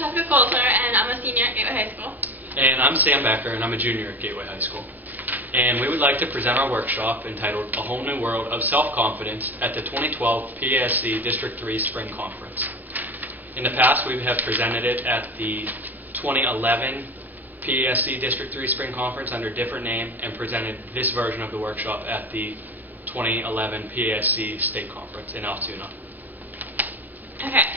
Jessica Coulter, and I'm a senior at Gateway High School. And I'm Sam Becker, and I'm a junior at Gateway High School. And we would like to present our workshop entitled A Whole New World of Self-Confidence at the 2012 PASC District 3 Spring Conference. In the past, we have presented it at the 2011 PASC District 3 Spring Conference under a different name and presented this version of the workshop at the 2011 PASC State Conference in Altoona. Okay.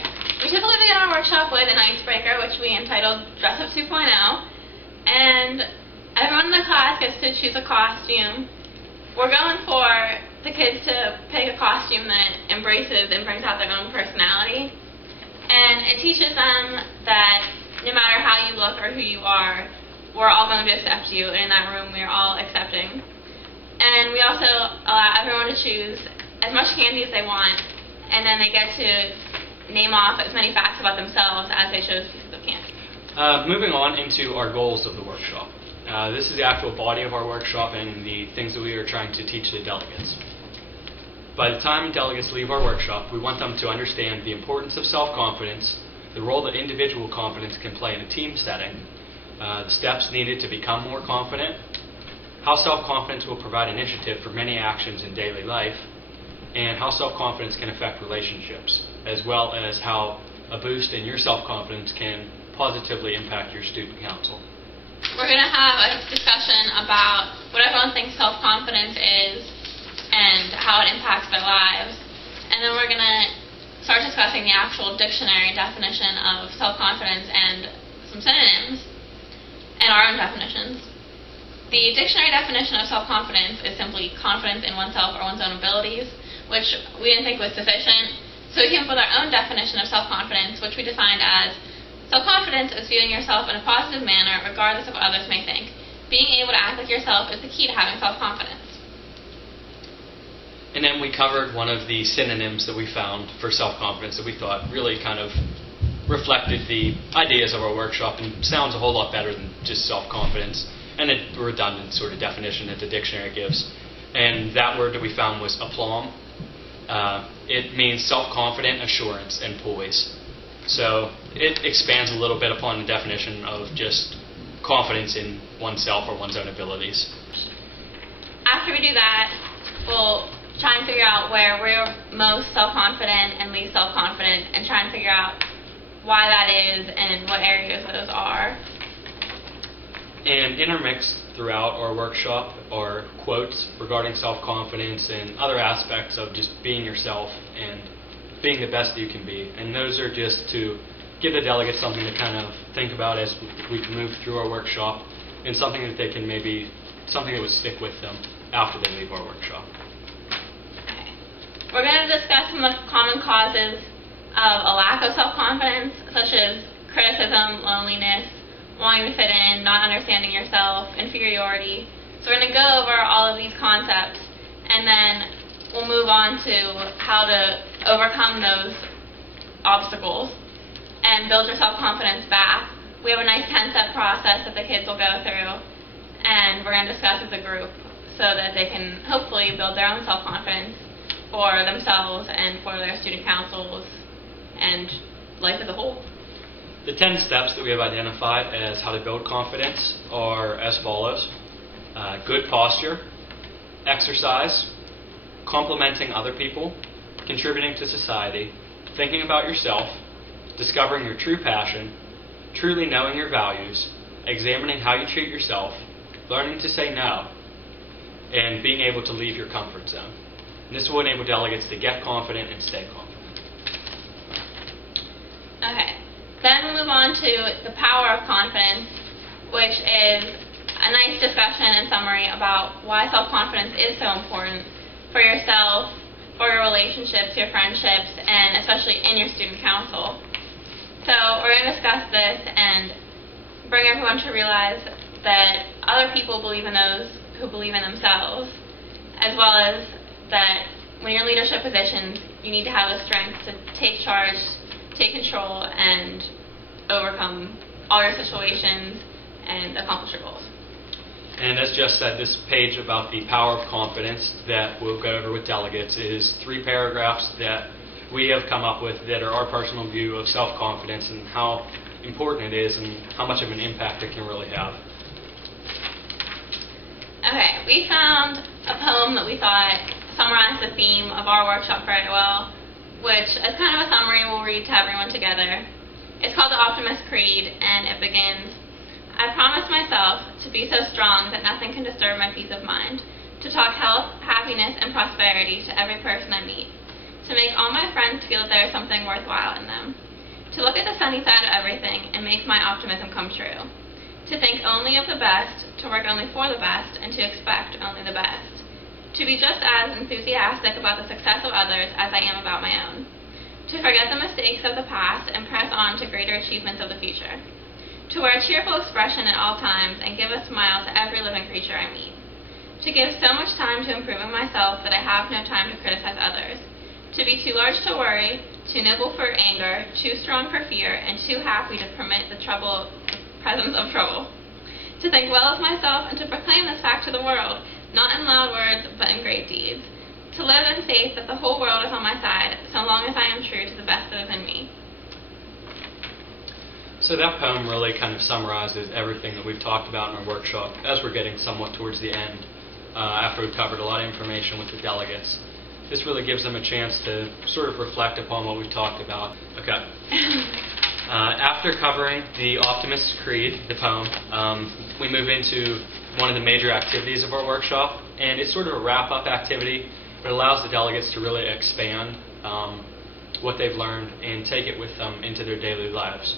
We typically begin our workshop with an icebreaker, which we entitled Dress Up 2.0, and everyone in the class gets to choose a costume. We're going for the kids to pick a costume that embraces and brings out their own personality, and it teaches them that no matter how you look or who you are, we're all going to accept you, and in that room we are all accepting. And we also allow everyone to choose as much candy as they want, and then they get to name off as many facts about themselves as they chose pieces of candy. Moving on into our goals of the workshop. This is the actual body of our workshop and the things that we are trying to teach the delegates. By the time delegates leave our workshop, we want them to understand the importance of self-confidence, the role that individual confidence can play in a team setting, the steps needed to become more confident, how self-confidence will provide initiative for many actions in daily life, and how self-confidence can affect relationships, as well as how a boost in your self-confidence can positively impact your student council. We're going to have a discussion about what everyone thinks self-confidence is and how it impacts their lives. And then we're going to start discussing the actual dictionary definition of self-confidence and some synonyms and our own definitions. The dictionary definition of self-confidence is simply confidence in oneself or one's own abilities, which we didn't think was sufficient. So we came up with our own definition of self-confidence, which we defined as self-confidence is viewing yourself in a positive manner regardless of what others may think. Being able to act like yourself is the key to having self-confidence. And then we covered one of the synonyms that we found for self-confidence that we thought really kind of reflected the ideas of our workshop and sounds a whole lot better than just self-confidence and a redundant sort of definition that the dictionary gives. And that word that we found was aplomb. It means self-confident, assurance, and poise. So it expands a little bit upon the definition of just confidence in oneself or one's own abilities. After we do that, we'll try and figure out where we're most self-confident and least self-confident and try and figure out why that is and what areas those are. And intermixed throughout our workshop are quotes regarding self-confidence and other aspects of just being yourself and being the best that you can be. And those are just to give the delegates something to kind of think about as we move through our workshop and something that they can something that would stick with them after they leave our workshop. Okay. We're going to discuss some of the common causes of a lack of self-confidence, such as criticism, loneliness, wanting to fit in, not understanding yourself, inferiority. So we're going to go over all of these concepts, and then we'll move on to how to overcome those obstacles and build your self-confidence back. We have a nice 10-step process that the kids will go through, and we're going to discuss as a group so that they can hopefully build their own self-confidence for themselves and for their student councils and life as a whole. The 10 steps that we have identified as how to build confidence are as follows. Good posture, exercise, complimenting other people, contributing to society, thinking about yourself, discovering your true passion, truly knowing your values, examining how you treat yourself, learning to say no, and being able to leave your comfort zone. And this will enable delegates to get confident and stay confident. Okay. Then we move on to the power of confidence, which is a nice discussion and summary about why self-confidence is so important for yourself, for your relationships, your friendships, and especially in your student council. So we're going to discuss this and bring everyone to realize that other people believe in those who believe in themselves, as well as that when you're in leadership positions, you need to have the strength to take charge, take control, and overcome all your situations and accomplish your goals. And as Jess said, this page about the power of confidence that we'll go over with delegates is 3 paragraphs that we have come up with that are our personal view of self-confidence and how important it is and how much of an impact it can really have. Okay, we found a poem that we thought summarized the theme of our workshop very well, which as kind of a summary we'll read to everyone together. It's called The Optimist Creed, and it begins, "I promise myself to be so strong that nothing can disturb my peace of mind, to talk health, happiness, and prosperity to every person I meet, to make all my friends feel that there is something worthwhile in them, to look at the sunny side of everything and make my optimism come true, to think only of the best, to work only for the best, and to expect only the best, to be just as enthusiastic about the success of others as I am about my own, to forget the mistakes of the past and press on to greater achievements of the future, to wear a cheerful expression at all times and give a smile to every living creature I meet, to give so much time to improving myself that I have no time to criticize others, to be too large to worry, too noble for anger, too strong for fear, and too happy to permit the presence of trouble, to think well of myself and to proclaim this fact to the world, not in loud words but in great deeds, to live in faith that the whole world is on my side, so long as I am true to the best that is in me." So that poem really kind of summarizes everything that we've talked about in our workshop as we're getting somewhat towards the end, after we've covered a lot of information with the delegates. This really gives them a chance to sort of reflect upon what we've talked about. Okay. After covering the Optimist's Creed, the poem, we move into one of the major activities of our workshop, and it's sort of a wrap-up activity. It allows the delegates to really expand what they've learned and take it with them into their daily lives.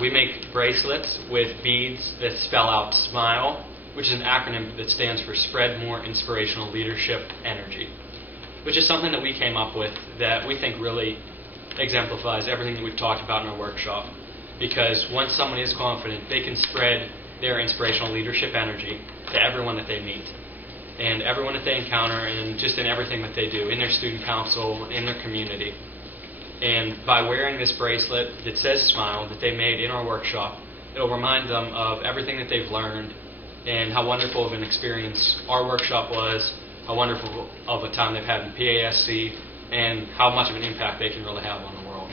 We make bracelets with beads that spell out SMILE, which is an acronym that stands for Spread More Inspirational Leadership Energy, which is something that we came up with that we think really exemplifies everything that we've talked about in our workshop. Because once someone is confident, they can spread their inspirational leadership energy to everyone that they meet and everyone that they encounter, and just in everything that they do, in their student council, in their community. And by wearing this bracelet that says SMILE that they made in our workshop, it'll remind them of everything that they've learned and how wonderful of an experience our workshop was, how wonderful of a time they've had in PASC, and how much of an impact they can really have on the world.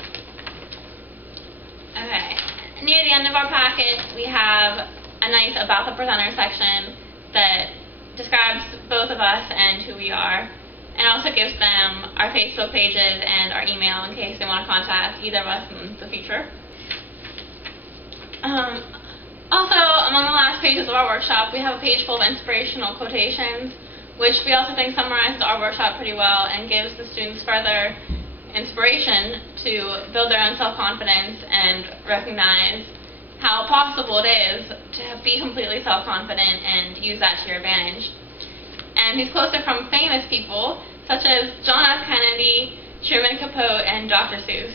Okay. Near the end of our packet, we have a nice About the Presenter section that describes both of us and who we are, and also gives them our Facebook pages and our email in case they want to contact either of us in the future. Also, among the last pages of our workshop, we have a page full of inspirational quotations, which we also think summarizes our workshop pretty well and gives the students further inspiration to build their own self-confidence and recognize how possible it is to be completely self-confident and use that to your advantage. And these quotes are from famous people such as John F. Kennedy, Truman Capote, and Dr. Seuss.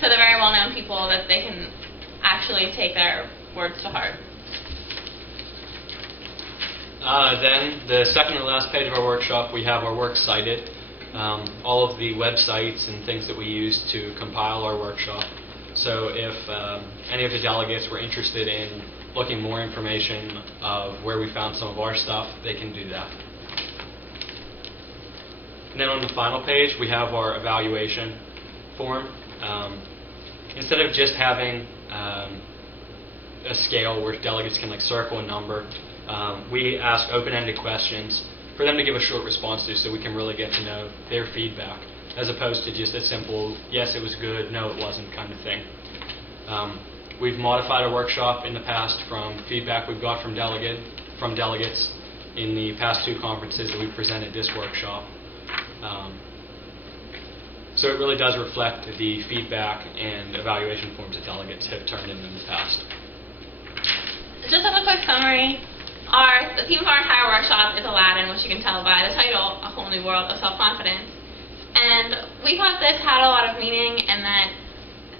So they're very well-known people that they can actually take their words to heart. Then, the second to the last page of our workshop, we have our works cited, all of the websites and things that we use to compile our workshop. So if any of the delegates were interested in looking more information of where we found some of our stuff, they can do that. And then on the final page, we have our evaluation form. Instead of just having a scale where delegates can circle a number, we ask open-ended questions for them to give a short response to, so we can really get to know their feedback, as opposed to just a simple, yes, it was good, no, it wasn't kind of thing. We've modified our workshop in the past from feedback we've got from delegates in the past two conferences that we presented this workshop. So it really does reflect the feedback and evaluation forms that delegates have turned in the past. Just as a quick summary, the theme of our entire workshop is Aladdin, which you can tell by the title, A Whole New World of Self-Confidence. And we thought this had a lot of meaning, and that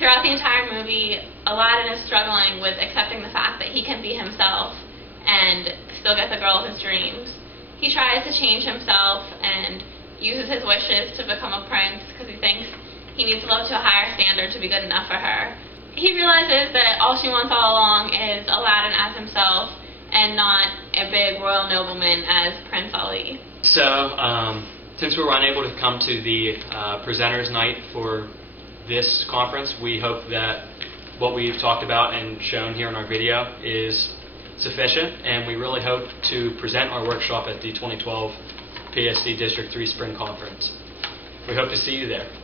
throughout the entire movie, Aladdin is struggling with accepting the fact that he can be himself and still get the girl of his dreams. He tries to change himself and uses his wishes to become a prince because he thinks he needs to live to a higher standard to be good enough for her. He realizes that all she wants all along is Aladdin as himself and not a big royal nobleman as Prince Ali. So, since we were unable to come to the presenters night for this conference, we hope that what we've talked about and shown here in our video is sufficient, and we really hope to present our workshop at the 2012 PASC District 3 Spring Conference. We hope to see you there.